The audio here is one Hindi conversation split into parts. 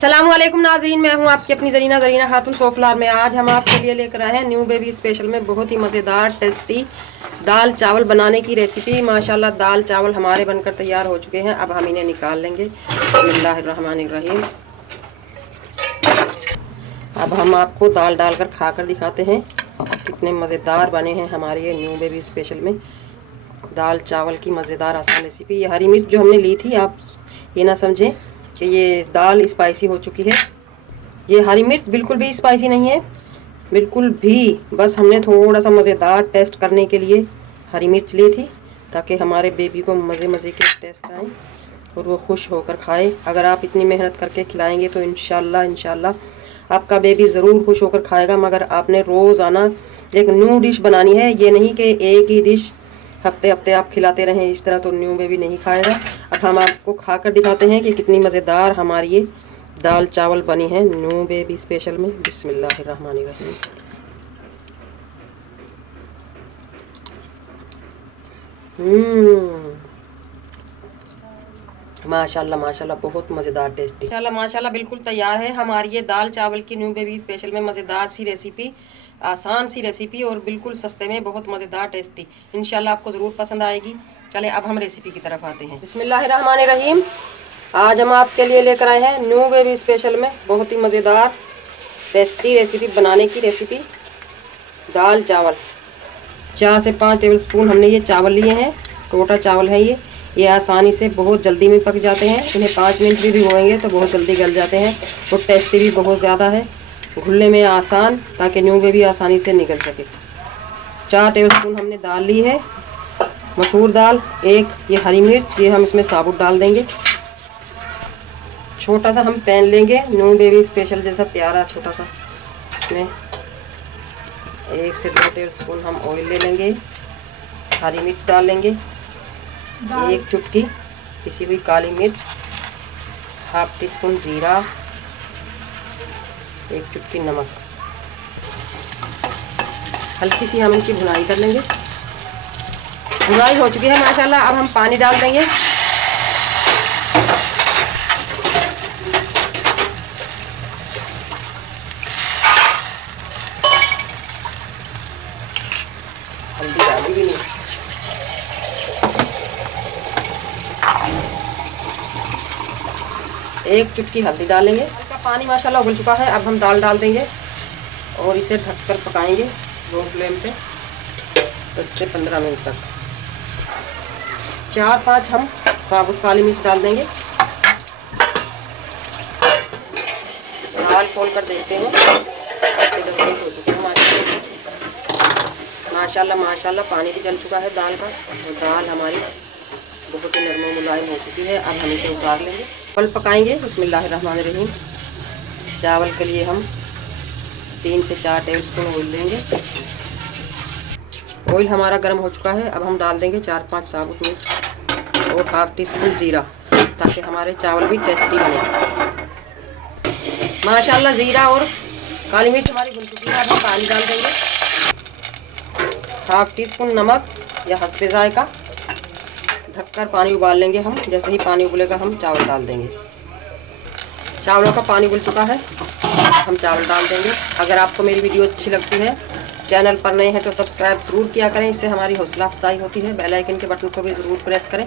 सलामुअलैकुम नाज़रीन, मैं हूं आपकी अपनी ज़रीना खातून सोफलार में। आज हम आपके लिए लेकर आए हैं न्यू बेबी स्पेशल में बहुत ही मज़ेदार टेस्टी दाल चावल बनाने की रेसिपी। माशाल्लाह दाल चावल हमारे बनकर तैयार हो चुके हैं। अब हम इन्हें निकाल लेंगे। बिस्मिल्लाहिर्रहमानिर्रहीम। अब हम आपको दाल डालकर खाकर दिखाते हैं कितने मज़ेदार बने हैं हमारे ये न्यू बेबी स्पेशल में दाल चावल की मज़ेदार आसान रेसिपी। ये हरी मिर्च जो हमने ली थी, आप ये ना समझें कि ये दाल स्पाइसी हो चुकी है। ये हरी मिर्च बिल्कुल भी स्पाइसी नहीं है, बिल्कुल भी। बस हमने थोड़ा सा मज़ेदार टेस्ट करने के लिए हरी मिर्च ली थी, ताकि हमारे बेबी को मज़े के टेस्ट आए और वो खुश होकर खाए। अगर आप इतनी मेहनत करके खिलाएंगे तो इंशाल्लाह आपका बेबी ज़रूर खुश होकर खाएगा। मगर आपने रोज़ाना एक न्यू डिश बनानी है। ये नहीं कि एक ही डिश हफ्ते हफ्ते आप खिलाते रहें, इस तरह तो न्यू बेबी नहीं खाएगा। अब हम आपको खाकर दिखाते हैं कि कितनी मज़ेदार हमारी ये दाल चावल बनी है न्यू बेबी स्पेशल में। बिस्मिल्लाहिर्रहमानिर्रहीम। माशाल्लाह माशाल्लाह बहुत मज़ेदार टेस्टी। माशाल्लाह बिल्कुल तैयार है हमारी ये दाल चावल की न्यू बेबी स्पेशल में मज़ेदार सी रेसिपी, आसान सी रेसिपी और बिल्कुल सस्ते में बहुत मज़ेदार टेस्टी। इंशाल्लाह आपको ज़रूर पसंद आएगी। चले अब हम रेसिपी की तरफ आते हैं। बिस्मिल्लाहिर्रहमानिर्रहीम। आज हम आपके लिए लेकर आए हैं न्यू बेबी स्पेशल में बहुत ही मज़ेदार टेस्टी रेसिपी बनाने की रेसिपी दाल चावल। 4 से 5 टेबल स्पून हमने ये चावल लिए हैं। टोटा चावल है ये आसानी से बहुत जल्दी में पक जाते हैं। इन्हें 5 मिनट भी भिगोएंगे तो बहुत जल्दी गल जाते हैं और टेस्टी भी बहुत ज़्यादा है, घुलने में आसान, ताकि न्यू बेबी आसानी से निकल सके। 4 टेबल स्पून हमने दाल ली है, मसूर दाल। एक ये हरी मिर्च, ये हम इसमें साबुत डाल देंगे। छोटा सा हम पैन लेंगे न्यू बेबी स्पेशल जैसा प्यारा छोटा सा, इसमें 1 से 2 टेबल स्पून हम ऑयल ले लेंगे। हरी मिर्च डाल लेंगे, 1 चुटकी पिसी हुई काली मिर्च, हाफ टी स्पून ज़ीरा, 1 चुटकी नमक। हल्की सी हम इनकी भुनाई कर लेंगे। भुनाई हो चुकी है माशाल्लाह। अब हम पानी डाल देंगे। हल्दी डाली भी नहीं। एक चुटकी हल्दी डालेंगे। हल्का पानी माशाल्लाह उबल चुका है। अब हम दाल डाल देंगे और इसे ढककर पकाएंगे लो फ्लेम पे 10 से 15 मिनट तक। 4-5 हम साबुत काली मिर्च डाल देंगे। दाल खोल कर देखते हैं। हो चुके हैं माशाल्लाह पानी भी जल चुका है दाल का और दाल हमारी बहुत ही नरम मुलायम हो चुकी है। अब हम इसे उतार लेंगे, फल पकाएंगे। बिस्मिल्लाहिर्रहमानिर्रहीम। चावल के लिए हम 3 से 4 टेबल स्पून ऑयल लेंगे। ऑयल हमारा गर्म हो चुका है। अब हम डाल देंगे 4-5 साबुत मिर्च और हाफ टी स्पून ज़ीरा, ताकि हमारे चावल भी टेस्टी बने। माशाल्लाह ज़ीरा और काली मिर्च हमारी भुन चुकी है। अब हम पानी डाल देंगे। हाफ टी स्पून नमक या हस्बे जायका। ढककर पानी उबाल लेंगे हम। जैसे ही पानी उबलेगा हम चावल डाल देंगे। चावलों का पानी उबल चुका है, हम चावल डाल देंगे। अगर आपको मेरी वीडियो अच्छी लगती है, चैनल पर नए हैं तो सब्सक्राइब ज़रूर किया करें, इससे हमारी हौसला अफजाई होती है। बेल आइकन के बटन को भी ज़रूर प्रेस करें,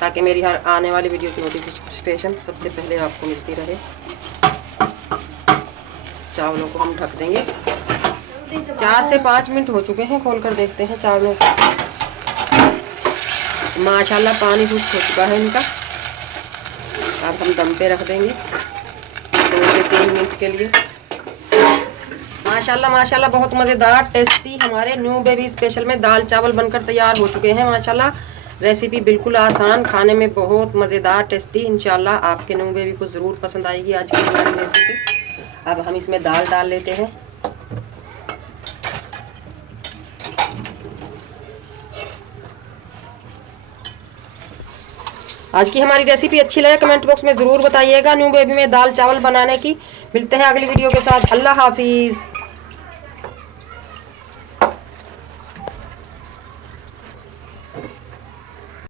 ताकि मेरी हर आने वाली वीडियो की नोटिफिकेशन सबसे पहले आपको मिलती रहे। चावलों को हम ढक देंगे। 4 से 5 मिनट हो चुके हैं। खोल कर देखते हैं चावलों को। माशाल्लाह पानी सूख हो चुका है इनका। अब हम दम पे रख देंगे 2 से 3 मिनट के लिए। माशाल्लाह बहुत मज़ेदार टेस्टी हमारे न्यू बेबी स्पेशल में दाल चावल बनकर तैयार हो चुके हैं। माशाल्लाह रेसिपी बिल्कुल आसान, खाने में बहुत मज़ेदार टेस्टी। इंशाल्लाह आपके न्यू बेबी को ज़रूर पसंद आएगी आज की हमारी रेसिपी। अब हम इसमें दाल डाल लेते हैं। आज की हमारी रेसिपी अच्छी लगे कमेंट बॉक्स में ज़रूर बताइएगा न्यू बेबी में दाल चावल बनाने की। मिलते हैं अगली वीडियो के साथ। अल्लाह हाफिज़।